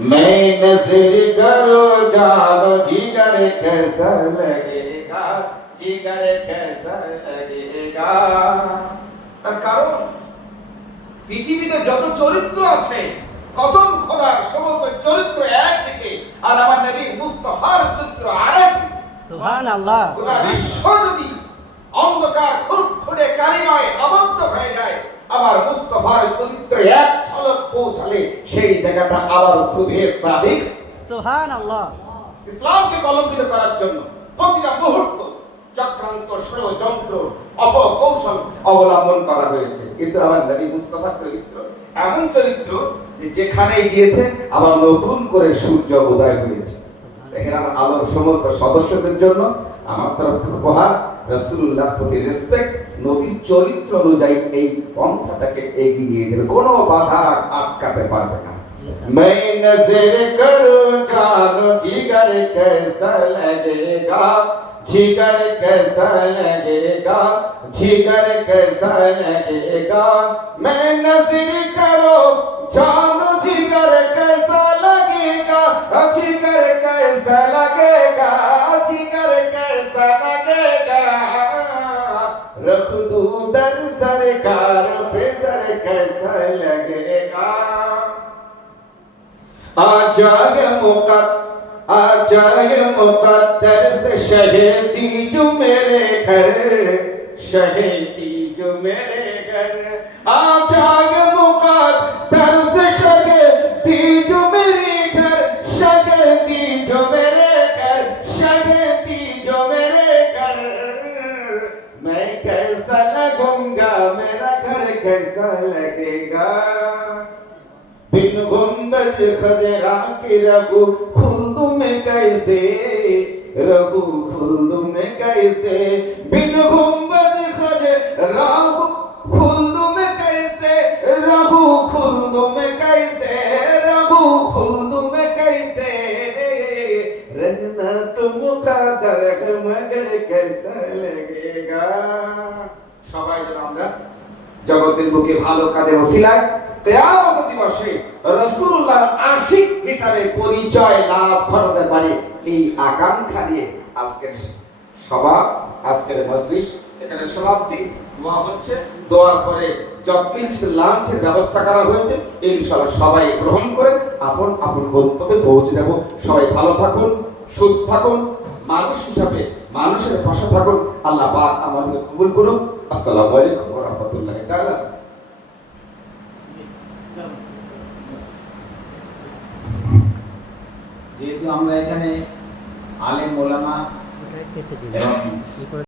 मैं नजर करो जानो जिगर कैसा लगेगा, जिगर कैसा लगेगा। তার কারণ পৃথিবীতে যত চরিত্র আছে, কসম খোদার সমস্ত চরিত্র একদিকে, আর আমার নবী মুস্তাফার চরিত্র আরেকদিকে। সুবহানাল্লাহ। গোটা বিশ্ব যদি অন্ধকার খুঁটখুঁটে কালিমায় আবদ্ধ হয়ে যায়, আমার মুস্তাফার চরিত্র এক ঝলক পৌঁছালে সেই জায়গাটা আবার সুবহে সাদিক। সুবহানাল্লাহ। ইসলামকে কলঙ্কিত করার জন্য প্রতিটা মুহূর্ত চক্রান্ত, ষড়যন্ত্র, অপকৌশল অবলম্বন করা হয়েছে, কিন্তু আমার নবী মুস্তাফার চরিত্র এমন চরিত্র যে যেখানেই গিয়েছে আবার নতুন করে সূর্য উদয় হয়েছে। তেহরান আলোর সমস্ত সদস্যদের জন্য আমার তরফ থেকে উপহার, রাসূলুল্লাহর প্রতি রেসপেক্ট, নবীর চরিত্র অনুযায়ী এই পন্থাটাকে এগিয়ে নিয়ে যাবে, কোনো বাধা আটকাতে পারবে না। मैं नजर करो जानो जिगर कैसा लगेगा, जिगर कैसा लगेगा, जिगर कैसा लगेगा। मैं नजर करो जानो जिगर कैसा लगेगा, जिगर कैसा लगेगा, जिगर कैसा लगेगा। रख दो दर सरकार पे सर कैसा लगेगा। आ जाए मुकद्दर से शहीदी जो मेरे घर, शहीदी जो मेरे घर। आ जाए मुकद्दर से शहीदी जो मेरे घर, शहीदी जो मेरे घर, शहीदी जो मेरे घर। मैं कैसा लगूंगा, मेरा घर कैसा लगेगा। बिन गुंबद खदरा के रघु खुल्द में कैसे, रघु खुल्द में कैसे। बिन गुंबद खदरा खुल्द में कैसे, रघु खुल्द में कैसे, रघु खुल्द में कैसे। रहना तुम मुकद्दर है मगर कैसा लगेगा। সবাই যেন আমরা জগতের বুকে ভালো কাজের ওসিলায় কিয়ামত দিবসে রাসূলুল্লাহর আশিক হিসাবে পরিচয় লাভ ঘটাতে পারি, এই আকাঙ্ক্ষা নিয়ে আজকের সভা, আজকের মজলিস এখানে সমাপ্তি। দোয়া হচ্ছে, দোয়ার পরে যৎকিঞ্চিৎ লাঞ্চের ব্যবস্থা করা হয়েছে, ইনশাআল্লাহ সবাই গ্রহণ করে আপন আপন গন্তব্যে পৌঁছে যাব। সবাই ভালো থাকুন, সুস্থ থাকুন, মানুষ হিসাবে মানুষের পাশে থাকুন। আল্লাহ পাক আমাদের কবুল করুন। আসসালামু আলাইকুম ওয়া রাহমাতুল্লাহি তাআলা। যেহেতু আমরা এখানে আলেম ওলামা এবং